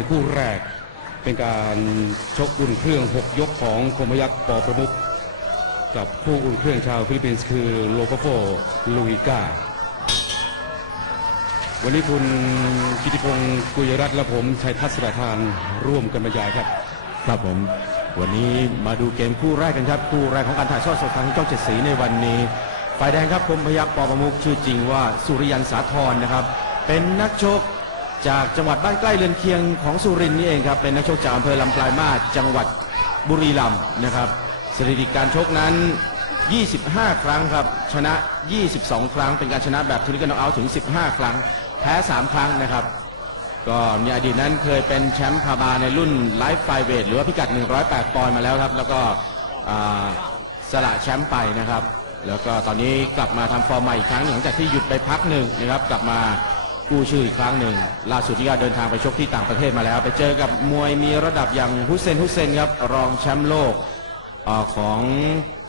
คู่แรกเป็นการชกอุ่นเครื่อง 6 ยกของคมพยักษ์ปอประมุขกับคู่อุ่นเครื่องชาวฟิลิปปินส์คือโลโกโฟลูอิก้า วันนี้คุณกิติพงศ์กุยรัตน์และผมชัยทัศน์สระทานร่วมกันบรรยายครับ ครับผม วันนี้มาดูเกมคู่แรกกันครับ คู่แรกของการถ่ายทอดสดทางช่องเจ็ดสีในวันนี้ฝ่ายแดงครับคมพยักษ์ปอประมุกชื่อจริงว่าสุริยันสาธรนะครับ เป็นนักชก จากจังหวัดบ้านใกล้เรือนเคียงของสุรินทร์นี่เองครับเป็นนักชกจากอำเภอลำปลายมาศจังหวัดบุรีรัมย์นะครับสถิติการชกนั้น 25 ครั้งครับชนะ 22 ครั้ง เป็นการชนะแบบทุนิกันเอาถึง 15 ครั้ง แพ้ 3 ครั้งนะครับ ก็ในอดีตนั้นเคยเป็นแชมป์คาบาในรุ่นไลฟ์ไฟเวทหรือว่าพิกัด 108 ปอนด์มาแล้วครับ แล้วก็สละแชมป์ไปนะครับ แล้วก็ตอนนี้กลับมาทำฟอร์มใหม่อีกครั้งหลังจากที่หยุดไปพักหนึ่งนะครับกลับมา กู้ชื่ออีกครั้งหนึ่ง ล่าสุดที่ก็เดินทางไปชกที่ต่างประเทศมาแล้ว ไปเจอกับมวยมีระดับอย่างฮุเซนฮุเซนครับรองแชมป์โลกอของ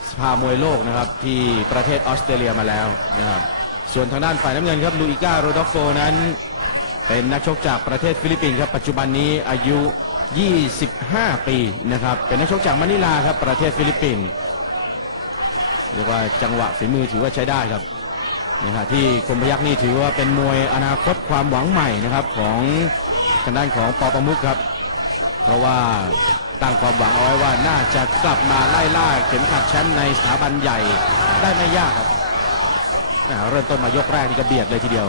สภามวยโลกนะครับที่ประเทศออสเตรเลียมาแล้วนะครับส่วนทางด้านฝ่ายน้ำเงินครับลูอิก้าโรดอฟโฟนั้น เป็นนักชกจากประเทศฟิลิปปินส์ครับปัจจุบันนี้อายุ 25 ปีนะครับเป็นนักชกจากมะนิลาครับประเทศฟิลิปปินส์เรียกว่าจังหวะฝีมือถือว่าใช้ได้ครับ นะฮะที่คมพยักษ์นี่ถือว่าเป็นมวยอนาคตความหวังใหม่นะครับของทางด้านของปอประมุขครับ เพราะว่าตั้งความหวังเอาไว้ว่าน่าจะกลับมาไล่ล่าเข็มขัดแชมป์ในสถาบันใหญ่ได้ไม่ยากครับอ่าเริ่มต้นมายกแรกนี่ก็เบียดเลยทีเดียว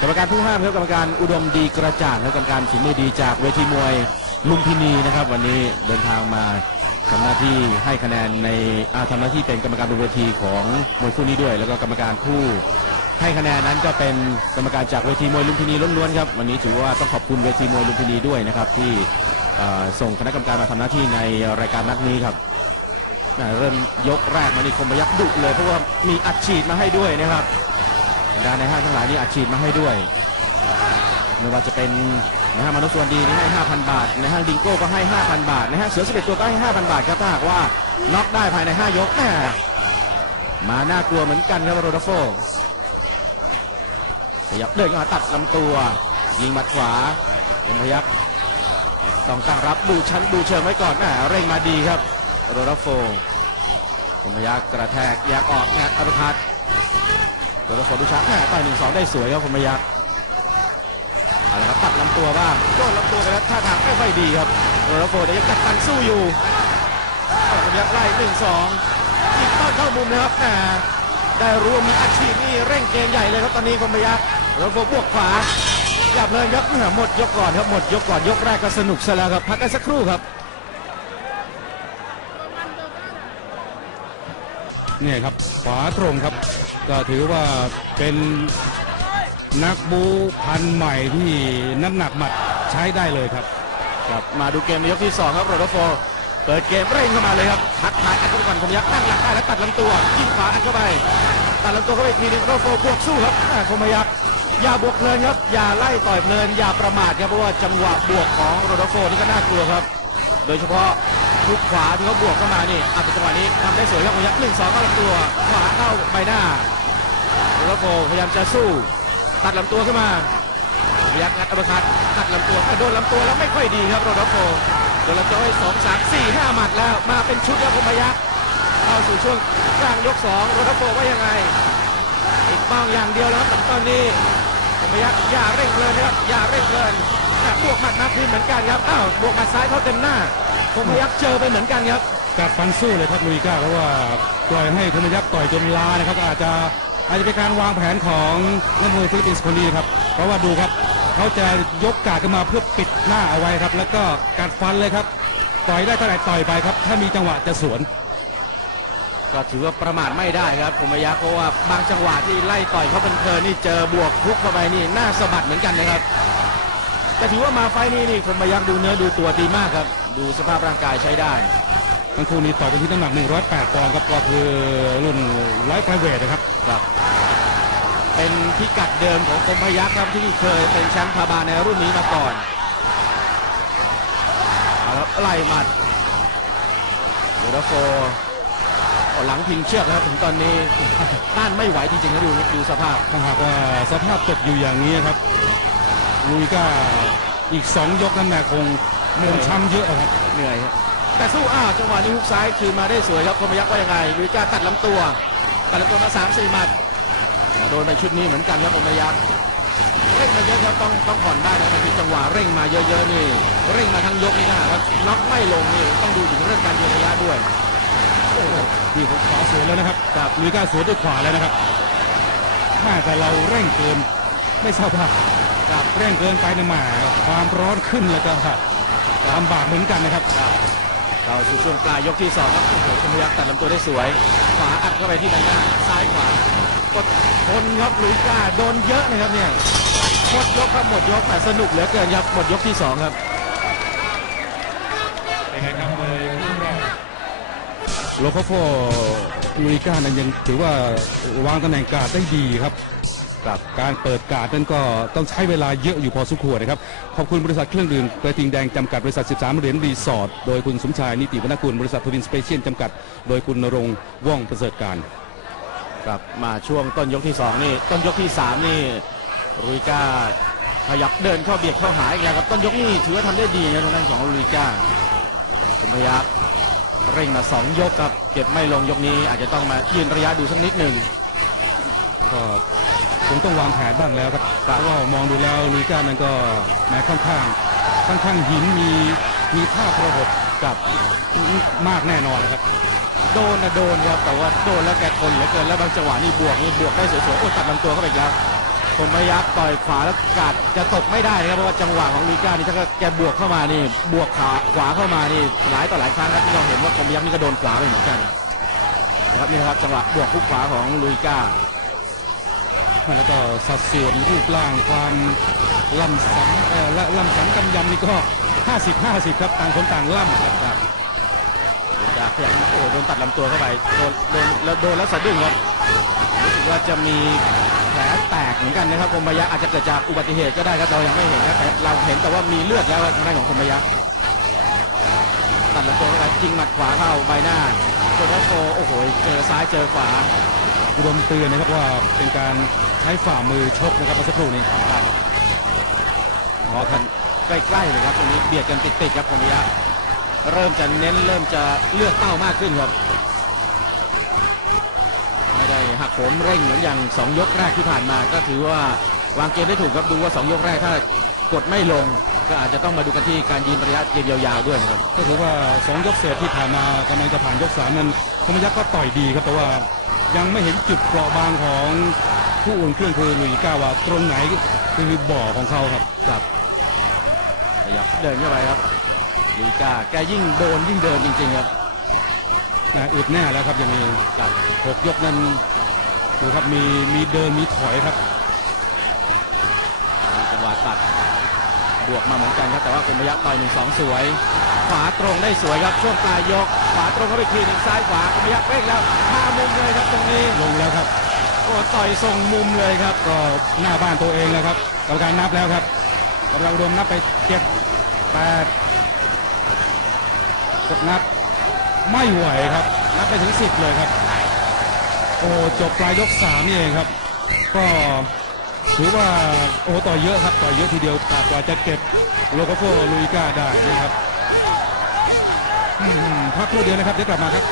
กรรมการผู้ห้ามครับกรรมการอุดมดีกระจ่างครับกรรมการฝีมือดีจากเวทีมวยลุมพินีนะครับ วันนี้เดินทางมา ทำหน้าที่ให้คะแนนในอาทำหน้าที่เป็นกรรมการบนเวทีของมวยคู่นี้ด้วย แล้วก็กรรมการผู้ให้คะแนนนั้นก็เป็นกรรมการจากเวทีมวยลุมพินีล้วนๆครับวันนี้ถือว่าต้องขอบคุณเวทีมวยลุมพินีด้วยนะครับที่ส่งคณะกรรมการมาทำหน้าที่ในรายการนัดนี้ครับเริ่มยกแรกมานี่คมพยักดุเลยเพราะว่ามีอัดฉีดมาให้ด้วยนะครับดาในห้างทั้งหลายนี่อัดฉีดมาให้ด้วยไม่ว่าจะเป็น นห้างมนุษย์ส่วนดีนี่ให้ 5,000 บาทในห้างดิงโก้ก็ให้ 5,000 บาทในห้างเสือ11ตัวก็ให้ 5,000 บาทครับถ้าหากว่าน็อกได้ภายใน 5 ยกแม่มาน่ากลัวเหมือนกันครับโรดโฟพยักเดินมาตัดลำตัว ยิงหมัดขวาเป็นพยักต้องตั้งรับดูชั้นดูเชิงไว้ก่อนแหม่เร่งมาดีครับโรดโฟผมพยักกระแทกแยกออกงัดอัปคัดตัวละครดุชาแหม่ต่อยหนึ่งสองได้สวยครับคมพยักษ์ ตัวบ้างโดนลำตัวไปแล้วท่าทางไม่ค่อยดีครับโรนัลโดแต่ยังกัดฟันสู้อยู่เอาละคมพยักไล่หนึ่งสองอีกต้อนเข้ามุมนะครับแหมได้รว่ามีอาชีพนี่เร่งเกมใหญ่เลยครับตอนนี้คมพยักโรนัลโดบวกขวาจับเลยครับแหม่หมดยกก่อนครับหมดยกก่อนยกแรกก็สนุกซะแล้วครับพักกันสักครู่ครับเนี่ยครับขวาตรงครับ ก็ถือว่าเป็น นักบูพันธุ์ใหม่ที่น้ำหนักหมัดใช้ได้เลยครับ ครับมาดูเกมในยกที่ 2 ครับโรดโฟเปิดเกมเร่งเข้ามาเลยครับทักทายอัดเข้าไปก่อนคมยักษ์ตั้งหลักได้แล้วตัดลำตัวยิงขวาอัดเข้าไปตัดลำตัวเข้าไปอีกทีหนึงโรดโฟบวกสู้ครับอ่าคมยักษ์อย่าบวกเพลินครับ อย่าไล่ต่อยเพลินอย่าประมาทครับเพราะว่าจังหวะบวกของโรดโฟนี่ก็น่ากลัวครับ โดยเฉพาะทุกขวาที่เขาบวกเข้ามานี่อัดจังหวะนี้ทำได้สวยครับคมยักษ์หนึ่งสองเข้าลำตัวขวาเข้าใบหน้าโรดโฟพยายามจะสู้ ตัดลำตัวขึ้นมาพยักงัดอัปคัดตัดลำตัวโดนลำตัวแล้วไม่ค่อยดีครับโรดัลโฟโดนลำตัวไปสองสามสี่ห้าหมัดแล้วมาเป็นชุดแล้วคมพยักเข้าสู่ช่วงกลางยกสองโรดัลโฟว่ายังไงอีกเป้าอย่างเดียวแล้วตอนนี้คมพยักอย่าเร่งเลินะครับอย่าเร่งเพลินอ่บวกหมัดมาคืนเหมือนกันครับอ้าวบวกหมัดซ้ายเข้าเต็มหน้าคมพยักเจอไปเหมือนกันครับกัดฟันสู้เลยครับลุยก้าเพราะว่าปล่อยให้ธนยักต่อยจนล้านะครับอาจจะ อาจจะเป็นการวางแผนของนักมวยฟิลิปปินส์คนนี้ครับ เพราะว่าดูครับเขาจะยกกาดขึ้นมาเพื่อปิดหน้าเอาไว้ครับ แล้วก็กัดฟันเลยครับ ต่อยได้เท่าไหร่ต่อยไปครับ ถ้ามีจังหวะจะสวน ก็ถือว่าประมาทไม่ได้ครับคมยักษ์เพราะว่าบางจังหวะที่ไล่ต่อยเขาเป็นเพลินนี่เจอบวกทุกเข้าไปนี่หน้าสะบัดเหมือนกันนะครับแต่ถือว่ามาไฟล์นี้นี่คมยักษ์ดูเนื้อดูตัวดีมากครับ ดูสภาพร่างกายใช้ได้ทั้งคู่นี้ต่อยกันที่น้ำหนัก 108 ปอนด์ครับก็คือรุ่นไลฟ์ไฟเวทนะครับ ครับ เป็นพิกัดเดิมของคมพยักษ์ครับที่เคยเป็นแชมป์พาบาในรุ่นนี้มาก่อนเอาละไล่หมัดโรดาโฟเอาหลังพิงเชือกนะครับถึงตอนนี้ต้านไม่ไหวจริงๆนะดูดูสภาพถ้าหากว่าสภาพตกอยู่อย่างนี้ครับลุยก้าอีกสองยกนั้นแหม่คงคงช้ำเยอะครับเหนื่อยครับแต่สู้อ้าวจังหวะนี้ฮุกซ้ายคืนมาได้สวยครับคมพยักษ์ว่ายังไงลุยก้าตัดลำตัว แตัดลำตัวมาสามสี่หมัดโดนไปชุดนี้เหมือนกันครับคมพยักษ์เร่งมาเยอะครับต้องต้องผ่อนได้นะพีจังหวะเร่งมาเยอะๆนี่เร่งมาทั้งยกนี่นะแล้วน็อกไม่ลงนี่ต้องดูถึงเรื่องการยืนระยะด้วยที่ขวาสวยแล้วนะครับครับลุยก้าสวนด้วยขวาแล้วนะครับแม่แต่เราเร่งเกินไม่ทราบว่าครับเร่งเกินไปนะหมาความร้อนขึ้นแล้วก็ลำบากเหมือนกันนะครับ เราสู่ช่วงปลายยกที่สองครับโอ้โหคมพยักษ์ตัดลำตัวได้สวย ขวาอัดเข้าไปที่ด้านหน้า ซ้ายขวากดทนครับลุยก้าโดนเยอะนะครับเนี่ยหมดยกครับหมดยกแต่สนุกเหลือเกินครับหมดยกที่สองครับเป็นไงครับเลยโลโคโฟลุยก้านั้นยังถือว่าวางตำแหน่งการดได้ดีครับ กับการเปิดการดนั้นก็ต้องใช้เวลาเยอะอยู่พอสมควรนะครับ ขอบคุณบริษัทเครื่องดื่มกระทิงแดงจำกัดบริษัท 13 เหรียญรีสอร์ทโดยคุณสมชายนิติวรรณกุลบริษัททวินสเปเชียลจำกัด โดยคุณนรงว่องประเสริฐการกลับมาช่วงต้นยกที่สองนี่ ต้นยกที่สามนี่ลุยกาขยับเดินเข้าเบียดเข้าหาอีกแล้วครับ ต้นยกนี่ถือว่าทำได้ดีนะทางด้านของลุยกาคุณพยักเร่งมาสองยกครับ เก็บไม่ลงยกนี้อาจจะต้องมายืนระยะดูสักนิดหนึ่งก็ คงต้องวางแผนบ้างแล้วครับเพราะว่ามองดูแล้วลุยก้านั้นก็แม้ค่อนข้างค่อนข้างหินมีมีท่าประหดกับมากแน่นอนนะครับ โดนนะโดนครับแต่ว่าโดนแล้วแกทนเหลือเกินแล้วบางจังหวะนี่บวกนี่บวกได้สวยๆโอ้ตัดลำตัวเข้าไปอีกแล้วผมพยักต่อยขวาแล้วกัดจะตกไม่ได้นะครับเพราะว่าจังหวะของลูก้านี่ถ้าแกบวกเข้ามานี่บวกขาขวาเข้ามานี่หลายต่อหลายครั้งครับที่เราเห็นว่าคมพยักนี่ก็โดนขวาไปเหมือนกันนะครับนี่นะครับจังหวะบวกคุกขวาของลุยก้า แล้วก็สัดส่วนรูปร่างความลำสันเอ่อและลำสันกำยำนี่ก็ 50 50 ครับต่างคนต่างล่ำครับครับลุยก้าขยันโอ้โดนตัดลำตัวเข้าไปโดนโดนแล้วโดนแล้วสะดุ้งครับรู้สึกว่าจะมีแผลแตกเหมือนกันนะครับคมพยักอาจจะเกิดจากอุบัติเหตุก็ได้ครับเรายังไม่เห็นครับแต่เราเห็นแต่ว่ามีเลือดแล้วทางด้านของคมพยักตัดลำตัวเข้าไปยิงหมัดขวาเข้าใบหน้าโคโฟโอ้โหเจอซ้ายเจอขวาอุดมเตือนนะครับว่าเป็นการ ใช้ฝ่ามือชกนะครับเมื่อสักครู่นี้ครับขอทันใกล้ๆเลยครับตรงนี้เบียดกันติดๆครับคมยะเริ่มจะเน้นเริ่มจะเลือกเป้ามากขึ้นครับไม่ได้หักโหมเร่งเหมือนอย่างสองยกแรกที่ผ่านมา ก็ถือว่าวางเกมได้ถูกครับดูว่าสองยกแรกถ้ากดไม่ลงก็อาจจะต้องมาดูกันที่การยืนระยะเกมยาวๆด้วยครับก็ถือว่า 2 ยกเศษที่ผ่านมากำลังจะผ่านยกสามนั้นคมยักษ์ก็ต่อยดีครับแต่ว่ายังไม่เห็นจุดเปราะบางของ ผู้อุ่นเครื่องคือลุยก้าว่าตรงไหนคือบ่อของเขาครับครับขยับเดินเข้าไปครับลีกาแกยิ่งโดนยิ่งเดินจริง ๆ ครับนะอึดแน่แล้วครับยังมีครับหกยกนั้นดูครับมีมีเดินมีถอยครับมีจังหวะตัดบวกมาเหมือนกันครับแต่ว่าคมพยักต่อยหนึ่งสองสวย ขวาตรงได้สวยครับช่วงปลายยก ขวาตรงเข้าไปทีหนึ่งซ้ายขวาคมพยักเร่งแล้วห้ามุมเลยครับตรงนี้ลงแล้วครับ โอ้ต่อยส่งมุมเลยครับ ก็หน้าบ้านตัวเองแล้วครับกรรมการนับแล้วครับกรรมการอุดมนับไปเจ็ดแปดกดนับไม่ไหวครับ นับไปถึงสิบเลยครับ โอ้จบปลายยกสามนี่เองครับ ก็ถือว่าโอ้ต่อยเยอะครับต่อยเยอะทีเดียวกว่าจะเก็บโลโกโฟลุยก้าได้นะครับอืมพักครู่เดียวนะครับเดี๋ยวกลับมาครับ